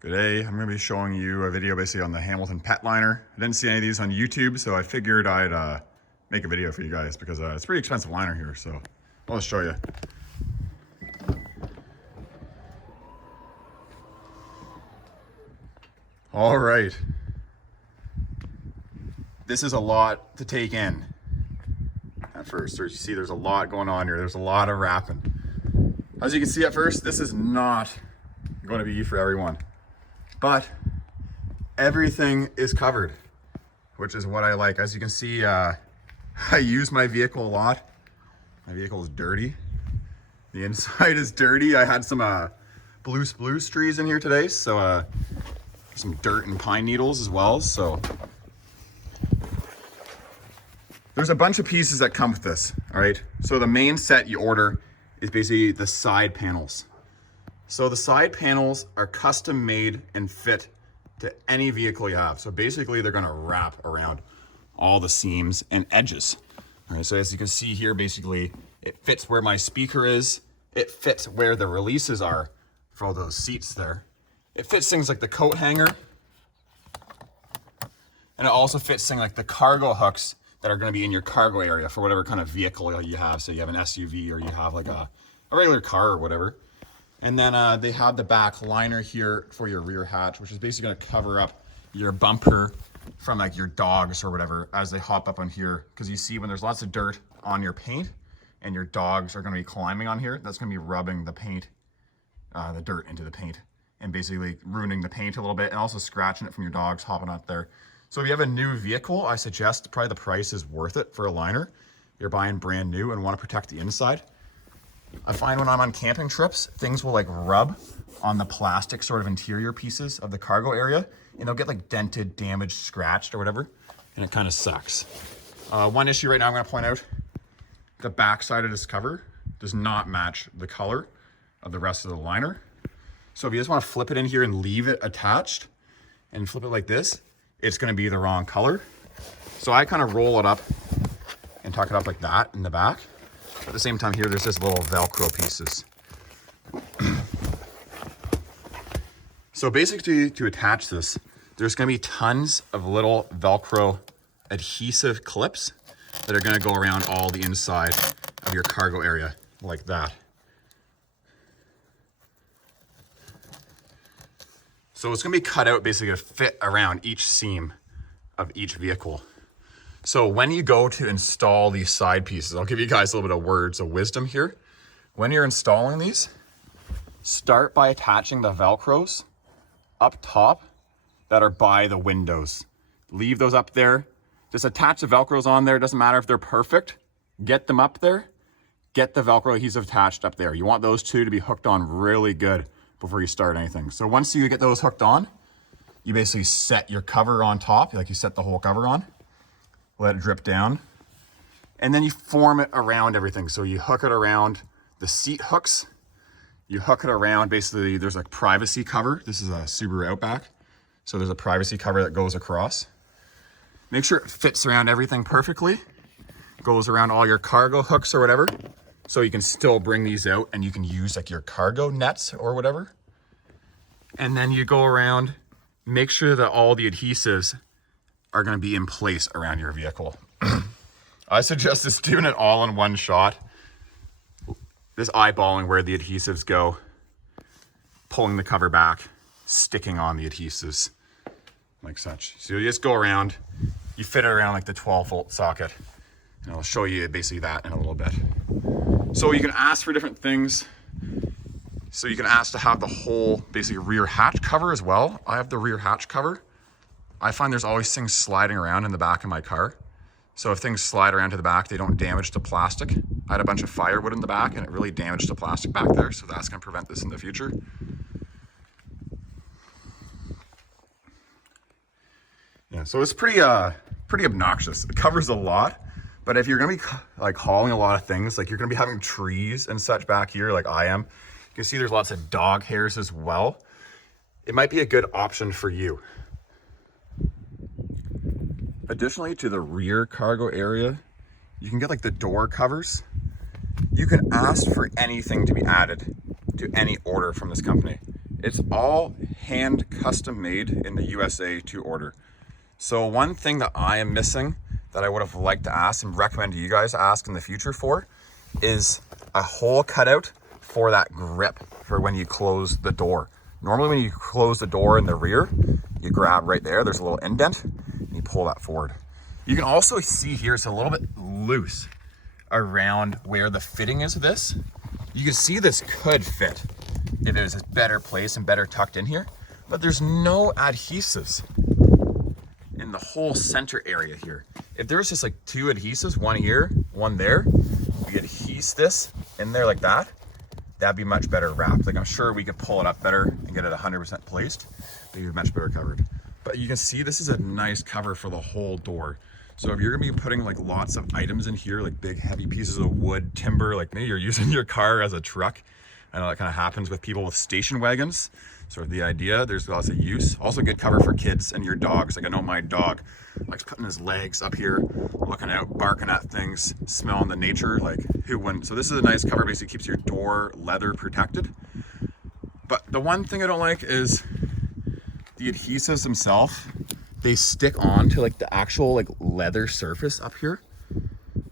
Good day. I'm going to be showing you a video basically on the Hamilton pet liner. I didn't see any of these on YouTube, so I figured I'd make a video for you guys because it's a pretty expensive liner here, so I'll just show you. All right. This is a lot to take in at first. So you see there's a lot going on here. There's a lot of wrapping. As you can see at first, this is not going to be for everyone. But everything is covered, which is what I like. As you can see, I use my vehicle a lot. My vehicle is dirty. The inside is dirty. I had some blue spruce trees in here today, so some dirt and pine needles as well. So there's a bunch of pieces that come with this, all right? So the main set you order is basically the side panels. So the side panels are custom made and fit to any vehicle you have. So basically they're gonna wrap around all the seams and edges. All right, so as you can see here, basically it fits where my speaker is. It fits where the releases are for all those seats there. It fits things like the coat hanger. And it also fits things like the cargo hooks that are gonna be in your cargo area for whatever kind of vehicle you have. So you have an SUV or you have like a regular car or whatever. And then they have the back liner here for your rear hatch, which is basically gonna cover up your bumper from like your dogs or whatever as they hop up on here. Because you see when there's lots of dirt on your paint and your dogs are gonna be climbing on here, that's gonna be rubbing the paint, the dirt into the paint and basically ruining the paint a little bit and also scratching it from your dogs hopping up there. So if you have a new vehicle, I suggest probably the price is worth it for a liner. You're buying brand new and wanna protect the inside. I find when I'm on camping trips, things will like rub on the plastic sort of interior pieces of the cargo area and they'll get like dented, damaged, scratched or whatever. And it kind of sucks. One issue right now I'm gonna point out, the back side of this cover does not match the color of the rest of the liner. So if you just wanna flip it in here and leave it attached and flip it like this, it's gonna be the wrong color. So I kind of roll it up and tuck it up like that in the back. At the same time here, there's just little Velcro pieces. So basically to attach this, there's gonna be tons of little Velcro adhesive clips that are gonna go around all the inside of your cargo area like that. So it's gonna be cut out basically to fit around each seam of each vehicle. So when you go to install these side pieces, I'll give you guys a little bit of words of wisdom here. When you're installing these, start by attaching the Velcros up top that are by the windows. Leave those up there. Just attach the Velcros on there. It doesn't matter if they're perfect. Get them up there. Get the Velcro adhesive attached up there. You want those two to be hooked on really good before you start anything. So once you get those hooked on, you basically set your cover on top, like you set the whole cover on. Let it drip down. And then you form it around everything. So you hook it around the seat hooks. You hook it around, basically there's a privacy cover. This is a Subaru Outback. So there's a privacy cover that goes across. Make sure it fits around everything perfectly. Goes around all your cargo hooks or whatever. So you can still bring these out and you can use like your cargo nets or whatever. And then you go around, make sure that all the adhesives are gonna be in place around your vehicle. I suggest just doing it all in one shot. Just eyeballing where the adhesives go, pulling the cover back, sticking on the adhesives like such. So you just go around, you fit it around like the 12-volt socket, and I'll show you basically that in a little bit. So you can ask for different things. So you can ask to have the whole basically rear hatch cover as well. I have the rear hatch cover. I find there's always things sliding around in the back of my car. So if things slide around to the back, they don't damage the plastic. I had a bunch of firewood in the back and it really damaged the plastic back there. So that's gonna prevent this in the future. Yeah, so it's pretty obnoxious. It covers a lot, but if you're gonna be like hauling a lot of things, like you're gonna be having trees and such back here like I am, you can see there's lots of dog hairs as well. It might be a good option for you. Additionally to the rear cargo area, you can get like the door covers. You can ask for anything to be added to any order from this company. It's all hand custom made in the USA to order. So one thing that I am missing that I would have liked to ask and recommend you guys ask in the future for is a hole cutout for that grip for when you close the door. Normally when you close the door in the rear, you grab right there, there's a little indent, and you pull that forward. You can also see here it's a little bit loose around where the fitting is of this. You can see this could fit if it was a better place and better tucked in here, but there's no adhesives in the whole center area here. If there's just like 2 adhesives, one here, one there, we adhese this in there like that, that'd be much better wrapped. Like I'm sure we could pull it up better and get it 100% placed, but you're much better covered. But you can see this is a nice cover for the whole door. So if you're gonna be putting like lots of items in here, like big heavy pieces of wood, timber, like maybe you're using your car as a truck. I know that kind of happens with people with station wagons. Sort of the idea, there's lots of use. Also good cover for kids and your dogs. Like I know my dog likes putting his legs up here, looking out, barking at things, smelling the nature, like who wouldn't? So this is a nice cover, basically keeps your door leather protected. But the one thing I don't like is the adhesives themselves. They stick on to like the actual like leather surface up here,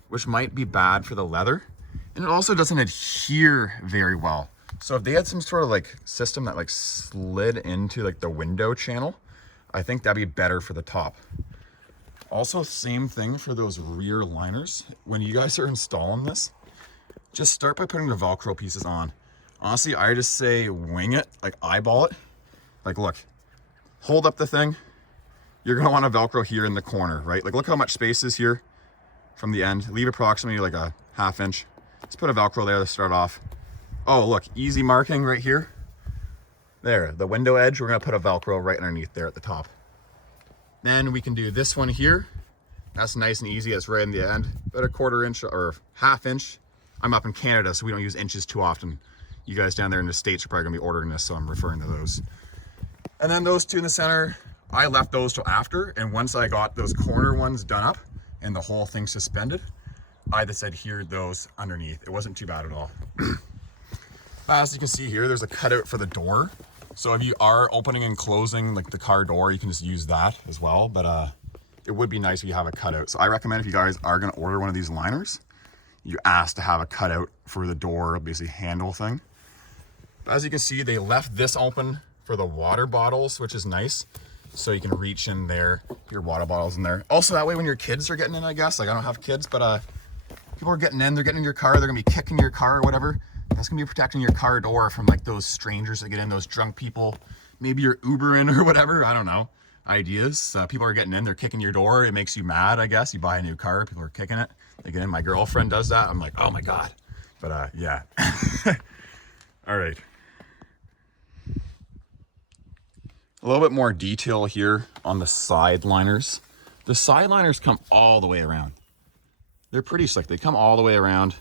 which might be bad for the leather. And it also doesn't adhere very well. So if they had some sort of like system that like slid into like the window channel, I think that'd be better for the top. Also, same thing for those rear liners. When you guys are installing this, just start by putting the Velcro pieces on. Honestly, I just say wing it, like eyeball it. Like look, hold up the thing. You're gonna want a Velcro here in the corner, right? Like look how much space is here from the end. Leave approximately like a 1/2 inch. Let's put a Velcro there to start off. Oh, look, easy marking right here. There, the window edge, we're gonna put a Velcro right underneath there at the top. Then we can do this one here. That's nice and easy, it's right in the end. About a 1/4 inch or 1/2 inch. I'm up in Canada, so we don't use inches too often. You guys down there in the States are probably gonna be ordering this, so I'm referring to those. And then those 2 in the center, I left those till after, and once I got those corner ones done up and the whole thing suspended, I just adhered those underneath. It wasn't too bad at all. As you can see here, there's a cutout for the door. So if you are opening and closing like the car door, you can just use that as well. But it would be nice if you have a cutout. So I recommend if you guys are gonna order one of these liners, you ask to have a cutout for the door, basically handle thing. But as you can see, they left this open for the water bottles, which is nice. So you can reach in there, your water bottles in there. Also that way when your kids are getting in, I guess, like I don't have kids, but people are getting in, they're getting in your car, they're gonna be kicking your car or whatever. That's gonna be protecting your car door from like those strangers that get in, those drunk people. Maybe you're Ubering or whatever, I don't know. Ideas, people are getting in, they're kicking your door. It makes you mad, I guess. You buy a new car, people are kicking it. They get in, my girlfriend does that. I'm like, oh my God. But yeah. All right. A little bit more detail here on the side liners. The side liners come all the way around. They're pretty slick. They come all the way around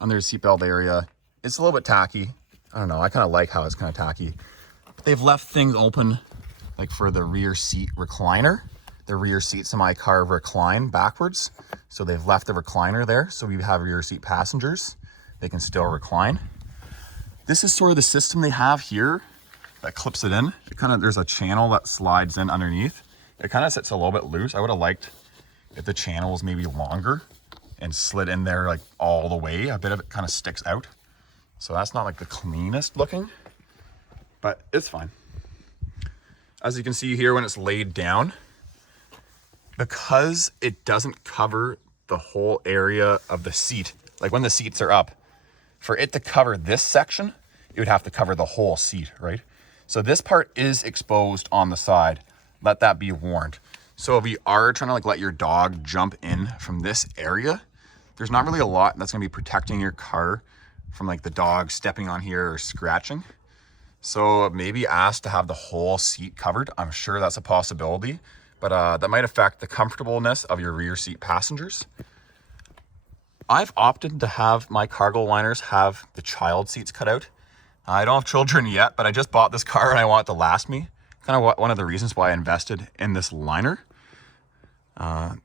on their seatbelt area. It's a little bit tacky. I don't know. I kind of like how it's kind of tacky. But they've left things open like for the rear seat recliner. The rear seats in my car recline backwards. So they've left the recliner there. So we have rear seat passengers. They can still recline. This is sort of the system they have here that clips it in. It kind of, there's a channel that slides in underneath. It kind of sits a little bit loose. I would have liked if the channel was maybe longer and slid in there like all the way. A bit of it kind of sticks out. So that's not like the cleanest looking, but it's fine. As you can see here, when it's laid down, because it doesn't cover the whole area of the seat, like when the seats are up, for it to cover this section, it would have to cover the whole seat, right? So this part is exposed on the side. Let that be warned. So if you are trying to like let your dog jump in from this area, there's not really a lot that's gonna be protecting your car from like the dog stepping on here or scratching. So maybe ask to have the whole seat covered. I'm sure that's a possibility, but that might affect the comfortableness of your rear seat passengers. I've opted to have my cargo liners have the child seats cut out. I don't have children yet, but I just bought this car and I want it to last me. Kind of one of the reasons why I invested in this liner.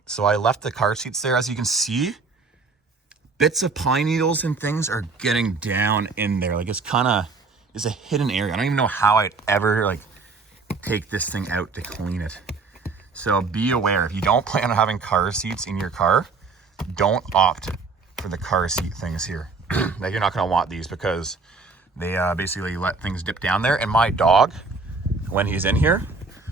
So I left the car seats there. As you can see, bits of pine needles and things are getting down in there. Like it's kind of is a hidden area. I don't even know how I'd ever like take this thing out to clean it. So be aware, if you don't plan on having car seats in your car, don't opt for the car seat things here. Like, you're not gonna want these because they basically let things dip down there. And my dog, when he's in here,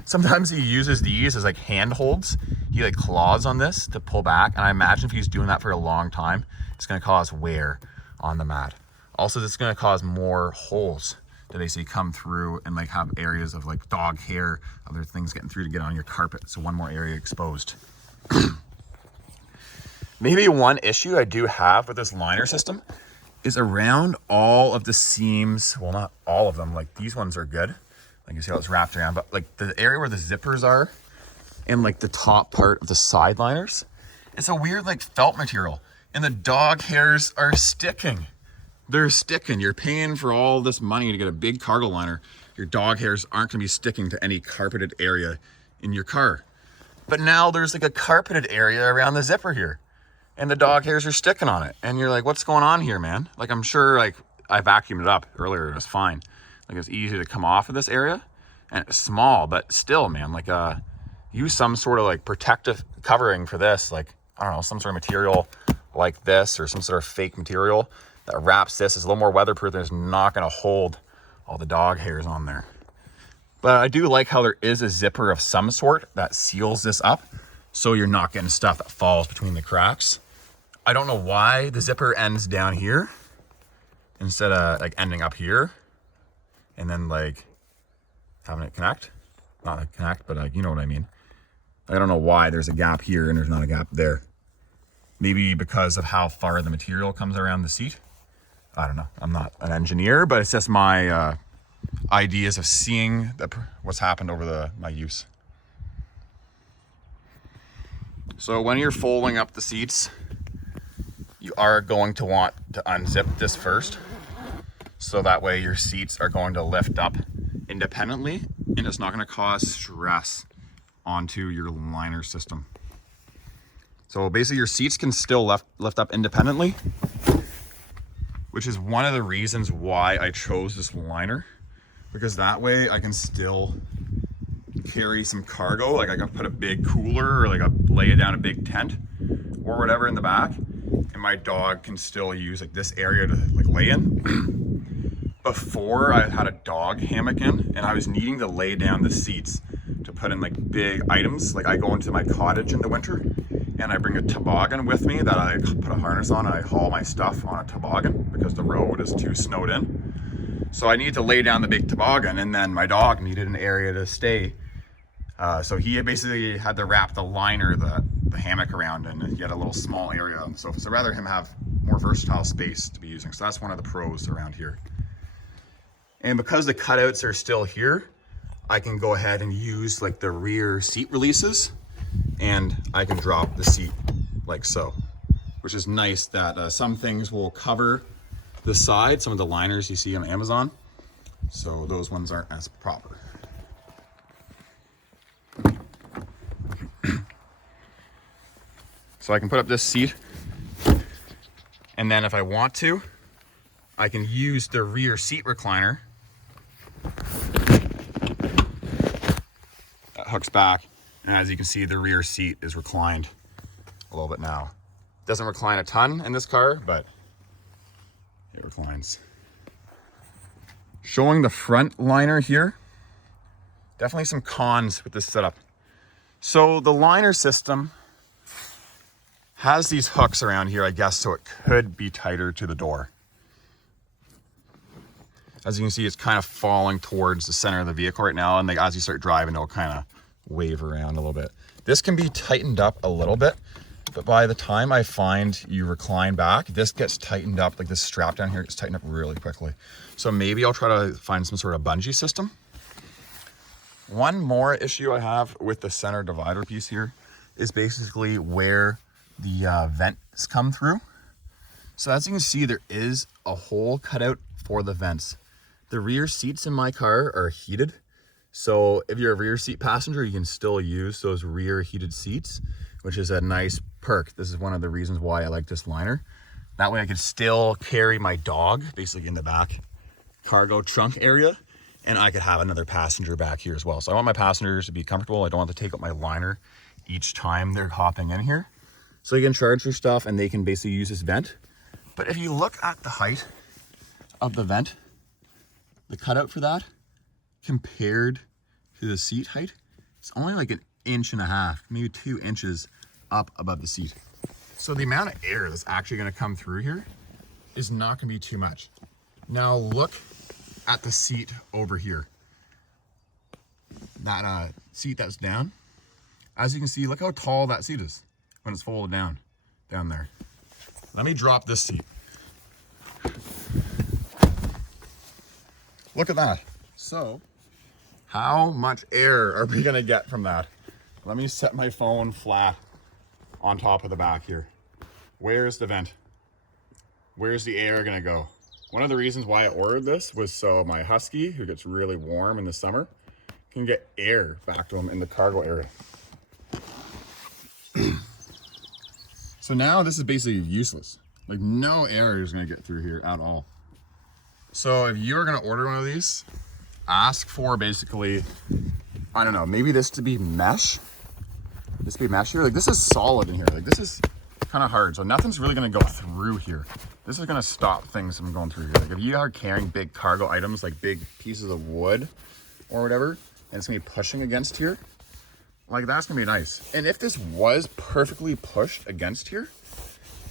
sometimes he uses these as like handholds. He like claws on this to pull back. And I imagine if he's doing that for a long time, it's gonna cause wear on the mat. Also, this is gonna cause more holes to basically come through and like have areas of like dog hair, other things getting through to get on your carpet. So one more area exposed. Maybe one issue I do have with this liner system is around all of the seams. Well, not all of them, like these ones are good. Like you see how it's wrapped around, but like the area where the zippers are and like the top part of the side liners, it's a weird like felt material and the dog hairs are sticking. They're sticking. You're paying for all this money to get a big cargo liner. Your dog hairs aren't gonna be sticking to any carpeted area in your car. But now there's like a carpeted area around the zipper here and the dog hairs are sticking on it. And you're like, what's going on here, man? Like, I'm sure like I vacuumed it up earlier, it was fine. Like, it's easy to come off of this area and it's small, but still, man, like use some sort of like protective covering for this. Like, I don't know, some sort of material like this or some sort of fake material that wraps this. Is a little more weatherproof and it's not gonna hold all the dog hairs on there. But I do like how there is a zipper of some sort that seals this up so you're not getting stuff that falls between the cracks. I don't know why the zipper ends down here instead of like ending up here and then like having it connect. Not like connect, but like, you know what I mean. I don't know why there's a gap here and there's not a gap there. Maybe because of how far the material comes around the seat. I don't know. I'm not an engineer, but it's just my ideas of seeing what's happened over my use. So when you're folding up the seats, you are going to want to unzip this first. So that way your seats are going to lift up independently and it's not going to cause stress onto your liner system. So basically your seats can still lift up independently, which is one of the reasons why I chose this liner, because that way I can still carry some cargo. Like I can put a big cooler or like lay down a big tent or whatever in the back, and my dog can still use like this area to like lay in. Before, I had a dog hammock in and I was needing to lay down the seats to put in like big items. Like I go into my cottage in the winter and I bring a toboggan with me that I put a harness on and I haul my stuff on a toboggan because the road is too snowed in. So I needed to lay down the big toboggan, and then my dog needed an area to stay. So he basically had to wrap the liner, the hammock around, and he had a little small area on the sofa. So rather him have more versatile space to be using. So that's one of the pros around here. And because the cutouts are still here, I can go ahead and use like the rear seat releases and I can drop the seat like so, which is nice that some things will cover the side, some of the liners you see on Amazon. So those ones aren't as proper. So I can put up this seat, and then if I want to, I can use the rear seat recliner that hooks back. And as you can see, the rear seat is reclined a little bit now. Doesn't recline a ton in this car, but it reclines. Showing the front liner here, definitely some cons with this setup. So the liner system has these hooks around here, I guess, so it could be tighter to the door. As you can see, it's kind of falling towards the center of the vehicle right now, and like, as you start driving, it'll kind of wave around a little bit. This can be tightened up a little bit, but by the time I find you recline back, this gets tightened up, like this strap down here gets tightened up really quickly. So maybe I'll try to find some sort of bungee system. One more issue I have with the center divider piece here is basically where the vents come through. So as you can see, there is a hole cut out for the vents. The rear seats in my car are heated. So if you're a rear seat passenger, you can still use those rear heated seats, which is a nice perk. This is one of the reasons why I like this liner. That way I can still carry my dog basically in the back cargo trunk area, and I could have another passenger back here as well. So I want my passengers to be comfortable. I don't want to take up my liner each time they're hopping in here. So you can charge your stuff and they can basically use this vent. But if you look at the height of the vent, the cutout for that compared to the seat height, it's only like 1.5 inches, maybe 2 inches up above the seat. So the amount of air that's actually going to come through here is not going to be too much. Now look at the seat over here. That seat that's down. As you can see, look how tall that seat is when it's folded down there. Let me drop this seat. Look at that. So how much air are we going to get from that? Let me set my phone flat on top of the back here. Where's the vent? Where's the air gonna go? One of the reasons why I ordered this was so my husky, who gets really warm in the summer, can get air back to him in the cargo area. So now this is basically useless. Like no air is gonna get through here at all. So if you're gonna order one of these, ask for basically, I don't know, maybe this to be mesh. This be mesh here. Like this is solid in here. Like this is kind of hard. So nothing's really gonna go through here. This is gonna stop things from going through here. Like if you are carrying big cargo items, like big pieces of wood or whatever, and it's gonna be pushing against here, like that's gonna be nice. And if this was perfectly pushed against here,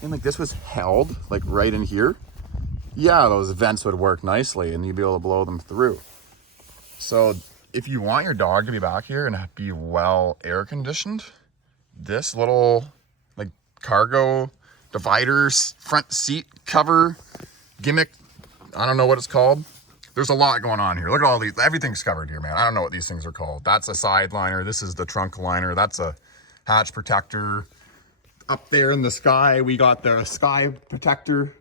and like this was held like right in here, yeah, those vents would work nicely and you'd be able to blow them through. So if you want your dog to be back here and be well air conditioned, this little like cargo dividers, front seat cover gimmick, I don't know what it's called. There's a lot going on here. Look at all these, everything's covered here, man. I don't know what these things are called. That's a side liner. This is the trunk liner. That's a hatch protector. Up there in the sky, we got the sky protector.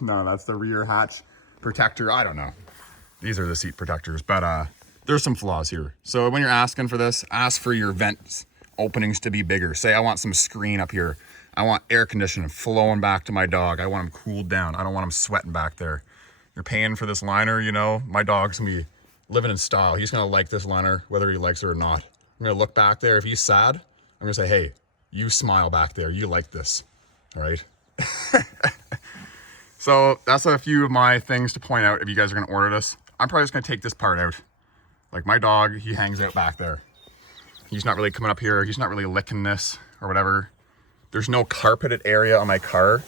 No, that's the rear hatch protector. I don't know. These are the seat protectors, but there's some flaws here. So when you're asking for this, ask for your vents openings to be bigger. Say I want some screen up here. I want air conditioning flowing back to my dog. I want him cooled down. I don't want him sweating back there. You're paying for this liner, you know, my dog's gonna be living in style. He's gonna like this liner, whether he likes it or not. I'm gonna look back there. If he's sad, I'm gonna say, hey, you smile back there. You like this, all right? So that's a few of my things to point out if you guys are gonna order this. I'm probably just gonna take this part out. Like my dog, he hangs out back there. He's not really coming up here. He's not really licking this or whatever. There's no carpeted area on my car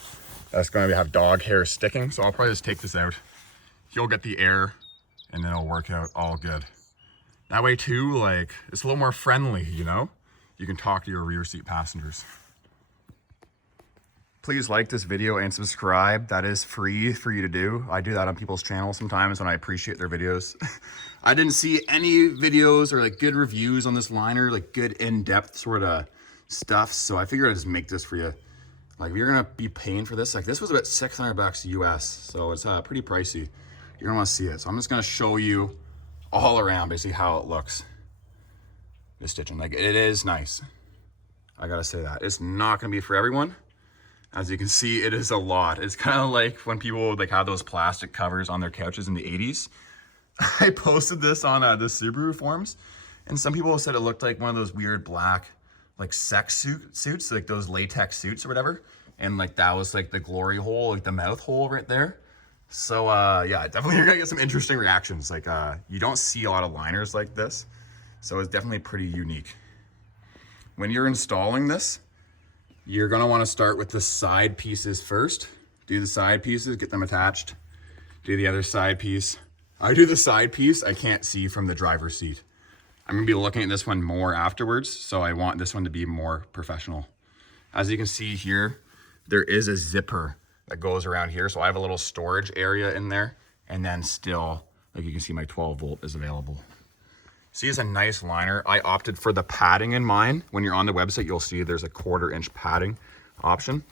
that's going to have dog hair sticking. So I'll probably just take this out. He'll get the air and then it'll work out all good. That way too, like it's a little more friendly, you know? You can talk to your rear seat passengers. Please like this video and subscribe. That is free for you to do. I do that on people's channels sometimes when I appreciate their videos. I didn't see any videos or like good reviews on this liner, like good in-depth sort of stuff. So I figured I'd just make this for you. Like if you're gonna be paying for this, like this was about $600 US. So it's pretty pricey. You're gonna wanna see it. So I'm just gonna show you all around basically how it looks. The stitching, like it is nice. I gotta say that. It's not gonna be for everyone. As you can see, it is a lot. It's kind of like when people would like have those plastic covers on their couches in the 80s. I posted this on the Subaru forums, and some people said it looked like one of those weird black, like sex suits, like those latex suits or whatever. And like that was like the glory hole, like the mouth hole right there. So yeah, definitely you're gonna get some interesting reactions. Like you don't see a lot of liners like this. So it's definitely pretty unique. When you're installing this, you're gonna wanna start with the side pieces first. Do the side pieces, get them attached. Do the other side piece. I do the side piece, I can't see from the driver's seat. I'm gonna be looking at this one more afterwards, so I want this one to be more professional. As you can see here, there is a zipper that goes around here. So I have a little storage area in there, and then still, like you can see my 12 volt is available. See, it's a nice liner. I opted for the padding in mine. When you're on the website, you'll see there's a 1/4 inch padding option.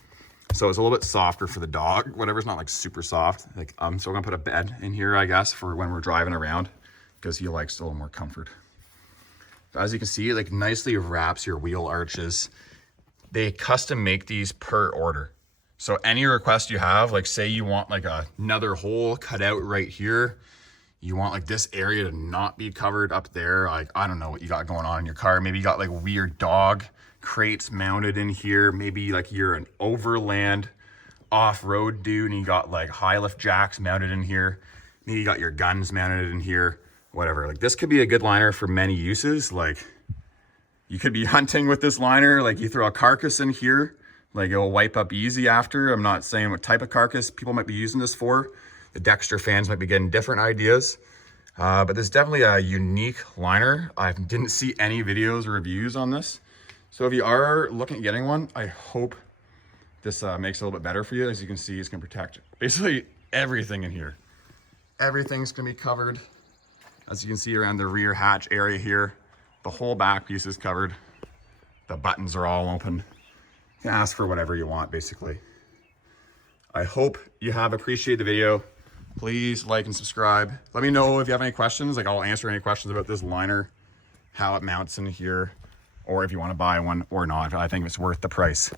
So it's a little bit softer for the dog. Whatever's not like super soft. Like I'm still gonna put a bed in here, I guess, for when we're driving around, because he likes a little more comfort. So as you can see, it like nicely wraps your wheel arches. They custom make these per order. So any request you have, like say you want like another hole cut out right here, you want like this area to not be covered up there. Like, I don't know what you got going on in your car. Maybe you got like weird dog crates mounted in here. Maybe like you're an overland off-road dude and you got like high lift jacks mounted in here. Maybe you got your guns mounted in here, whatever. Like this could be a good liner for many uses. Like you could be hunting with this liner. Like you throw a carcass in here, like it'll wipe up easy after. I'm not saying what type of carcass people might be using this for. The Dexter fans might be getting different ideas, but there's definitely a unique liner. I didn't see any videos or reviews on this. So if you are looking at getting one, I hope this makes it a little bit better for you. As you can see, it's gonna protect basically everything in here. Everything's gonna be covered. As you can see around the rear hatch area here, the whole back piece is covered. The buttons are all open. You can ask for whatever you want, basically. I hope you have appreciated the video. Please like and subscribe. Let me know if you have any questions. Like I'll answer any questions about this liner, how it mounts in here, or if you want to buy one or not. I think it's worth the price.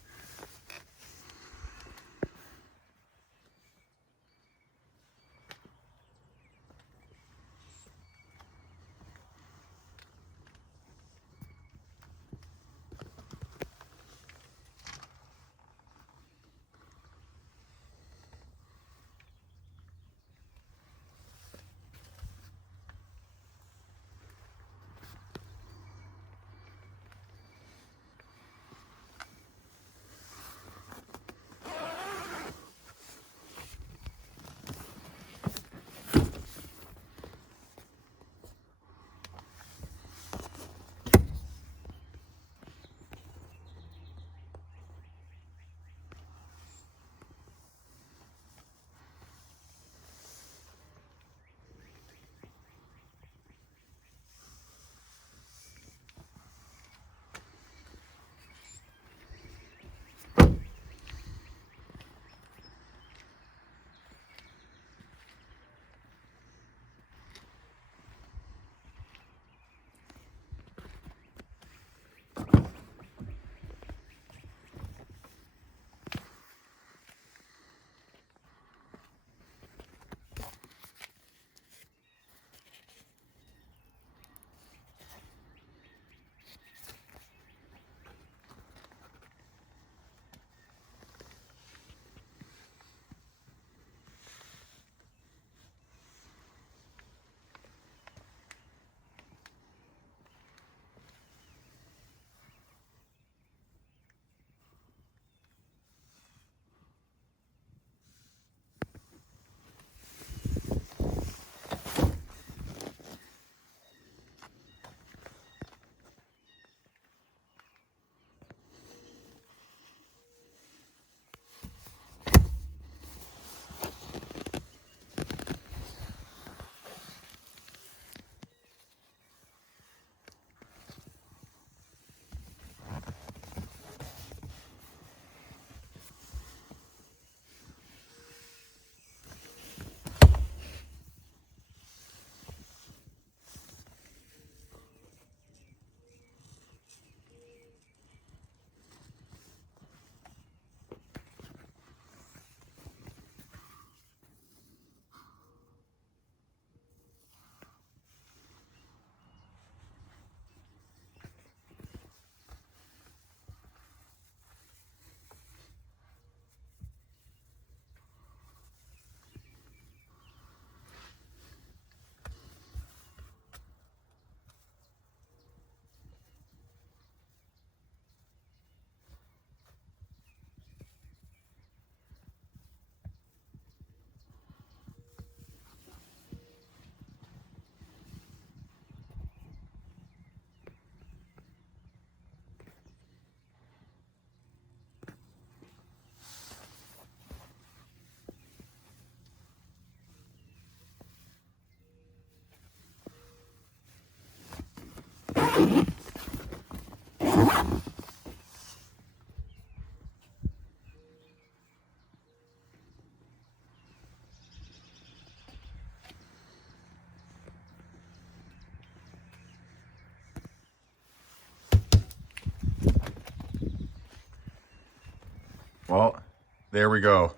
There we go.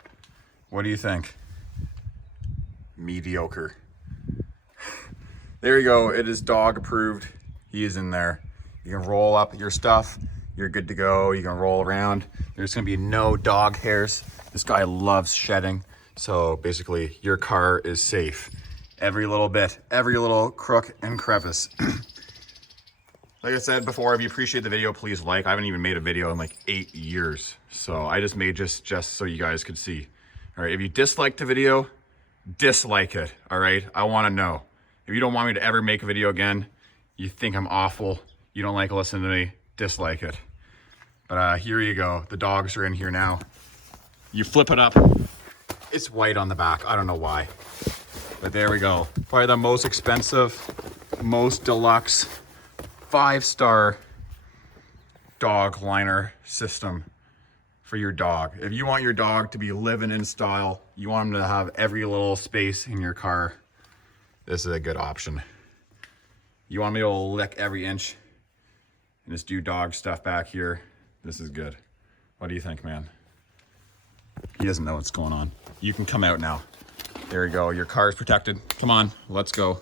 What do you think? Mediocre. There you go. It is dog approved. He is in there. You can roll up your stuff. You're good to go. You can roll around. There's going to be no dog hairs. This guy loves shedding. So basically your car is safe. Every little bit, every little crook and crevice. Like I said before, if you appreciate the video, please like. I haven't even made a video in like 8 years. So I just made just so you guys could see. All right, if you dislike the video, dislike it, all right? I wanna know. If you don't want me to ever make a video again, you think I'm awful, you don't like listening to me, dislike it. But here you go, the dogs are in here now. You flip it up, it's white on the back, I don't know why. But there we go. Probably the most expensive, most deluxe, 5-star dog liner system for your dog. If you want your dog to be living in style, you want them to have every little space in your car, this is a good option. You want me to lick every inch and just do dog stuff back here, this is good. What do you think, man? He doesn't know what's going on. You can come out now. There you go, your car is protected. Come on, let's go.